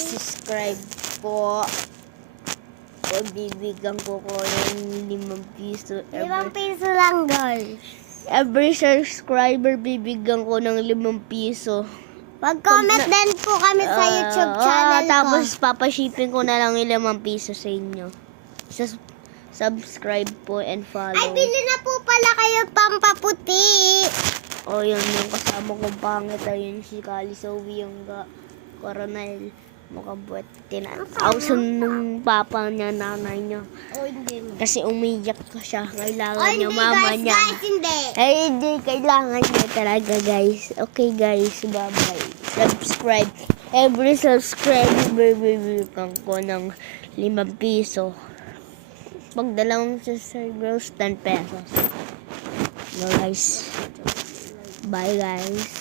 subscribe po, bibigyan ko ng 5 piso. 5 piso lang, guys. Every subscriber, bibigyan ko ng 5 piso. Mag-comment din po kami sa YouTube channel ko. Tapos papashipin ko na lang yung 5 piso sa inyo. Subscribe po and follow. Ay, bili na po pala kayo pampaputi. Yun yung kasama kong pangit. Ayun si Kali Zoe, yung Coronel. Mukhang buwet. Tinatawsan ng papa niya, nanay niya. Hindi mo. Kasi umiyak ko siya. Kailangan niya mama niya. Guys, hindi. Hindi. Kailangan niya talaga, guys. Okay, guys. Bye-bye. Subscribe. Every subscriber, bibigyan ko ng 5 piso. Pag dalawang subscribers, 10 pesos. No, guys. Bye, guys.